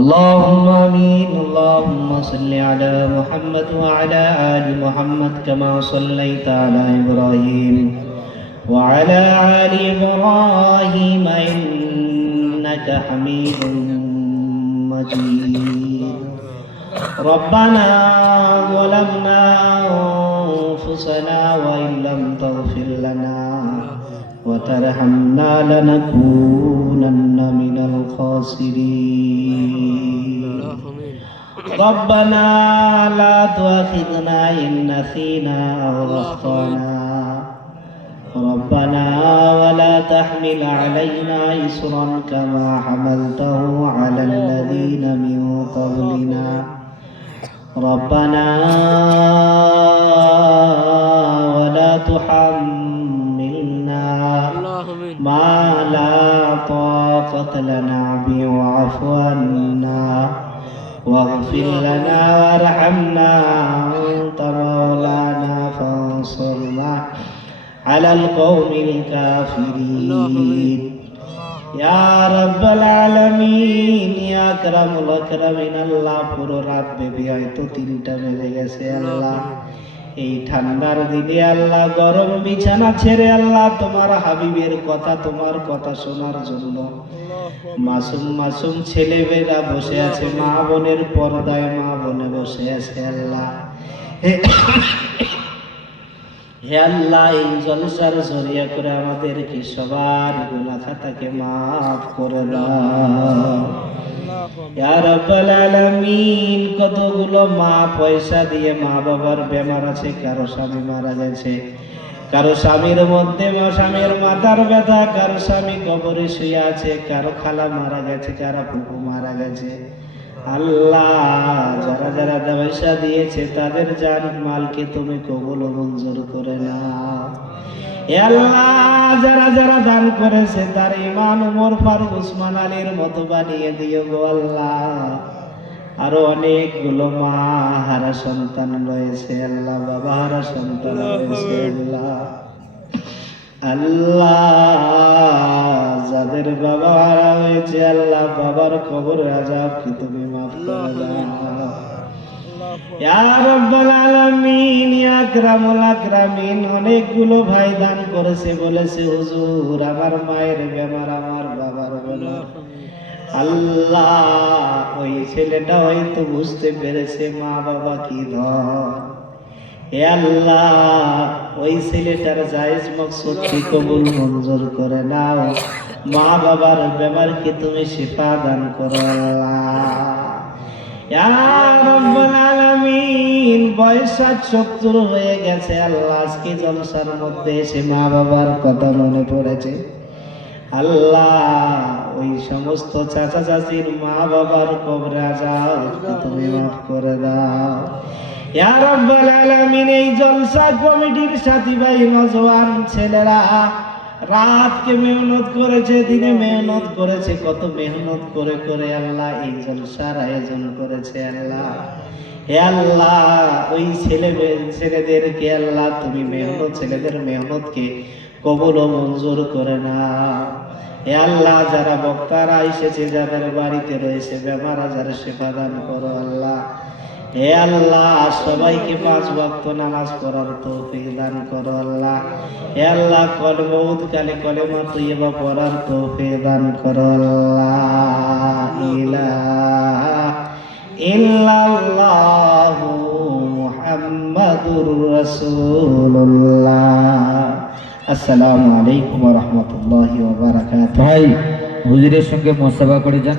اللهم آمين. اللهم صل على محمد وعلى آل محمد كما صليت على إبراهيم وعلى آل إبراهيم إنك حميد مجيد. ربنا ظلمنا أنفسنا وإن لم تغفر لنا وترحمنا لنكونن من الخاسرين. ربنا لا تؤاخذنا إن نسينا أو أخطأنا. ربنا ولا تحمل علينا إصرا كما حملته على الذين من قبلنا. ربنا ولا تحملنا ما لا طاقة لنا به واعف عنا واغفر لنا وارحمنا أنت مولانا فانصرنا على القوم الكافرين. يا رب العالمين يا أكرم الأكرمين আল্লাহ পুরো রাত বেবি হয়তো 3টা বেজে গেছে আল্লাহ। এই ঠান্ডার দিনে আল্লাহ গরম বিছানা ছেড়ে আল্লাহ তোমার হাবিবের কথা তোমার কথা শোনার জন্য মাসুম মাসুম ছেলেমেয়েরা বসে আছে, মা বোনের পর্দায় মা বোনে বসে আছে আল্লাহ। হে আল্লাহ এই জলসার জরিয়া করে আমাদেরকে সবার গুনাহ খাতাকে মাফ করে দাও ইয়া রাব্বাল আলামিন। কতগুলো মা পয়সা দিয়ে মা বাবার বেমার আছে, কারো স্বামী মারা গেছে, কারো স্বামীর মধ্যে স্বামীর মাথার ব্যথা, কারো স্বামী কবরে শুয়ে আছে, কারো খালা মারা গেছে, কারো ফুফু মারা গেছে। আল্লাহ যারা যারা পয়সা দিয়েছে তাদের জান মালকে তুমি কবুল ও মঞ্জুর করে নাও। হে আল্লাহ যারা যারা দান করেছে তার ইমান ওমর ফারুক উসমান আলীর মতো বানিয়ে দিও গো আল্লাহ। আরো অনেকগুলো মা হারা সন্তান রয়েছে আল্লাহ, বাবা হারা সন্তান রয়েছে আল্লাহ। আল্লাহ যাদের বাবা হারা হয়েছে আল্লাহ বাবার কবর আযাব কি তুমি মাফ করে দাও ইয়া রাব্বাল আলামিন ইয়া আকরামুল আকরামিন। অনেকগুলো ভাই দান করেছে, বলেছে হুজুর আমার মায়ের বেমার, আমার বাবার বেমার। আল্লাহ ওই ছেলেটা হয়তো বুঝতে পেরেছে মা বাবা কি ধন। হে আল্লাহ ওই ছেলেটার জায়েজ মাকসুদ কি কবুল মঞ্জুর করে নাও। মা বাবার বেমারকে তুমি শিফা দান করো আল্লাহ ইয়া রাব্বাল আলামিন। বয়স 70 হয়ে গেছে আল্লাহ, আজকে জলসার মধ্যে এসে মা বাবার কথা মনে পড়েছে আল্লাহ। ওই সমস্ত চাচা চাচির মা বাবার কবরে আযাব তুমি মাফ করে দাও ইয়া রাব্বাল আলামিন। এই জলসা কমিটির সাথী ভাই নওজোয়ান ছেলেরা রাতকে মেহনত করেছে, দিনে মেহনত করেছে, কত মেহনত করে করে আল্লাহ এই জলসার আয়োজন করেছে আল্লাহ। হে আল্লাহ ওই ছেলেদেরকে আল্লাহ তুমি মেহনত ছেলেদের মেহনতকে কবুল ও মঞ্জুর করে নাও। হে আল্লাহ যারা বক্তারা এসেছে যাদের বাড়িতে রয়েছে বেমার আজার শিফা দান করো আল্লাহ। হে আল্লাহ সবাইকে 5 ওয়াক্ত নামাজ পড়ার তৌফিক দান করো আল্লাহ। হে আল্লাহ মউত কালে কলেমা তৈয়বা পড়ার তৌফিক দান করো আল্লাহ। ইলাহা ইল্লাল্লাহু মুহাম্মাদুর রাসূলুল্লাহ। আসসালামু আলাইকুম ওয়া রাহমাতুল্লাহি ওয়া বারাকাতুহু। ভাই হুজুরের সঙ্গে মুসাফা করে যান।